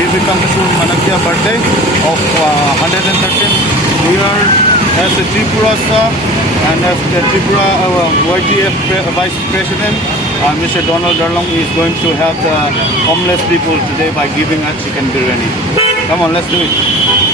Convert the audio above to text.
Bibikam Soon Manakya birthday of 113 years as a Tripura sir and as the Tripura YTF Vice President. Mr. Donald Darlong is going to help the homeless people today by giving a chicken biryani. Come on, let's do it.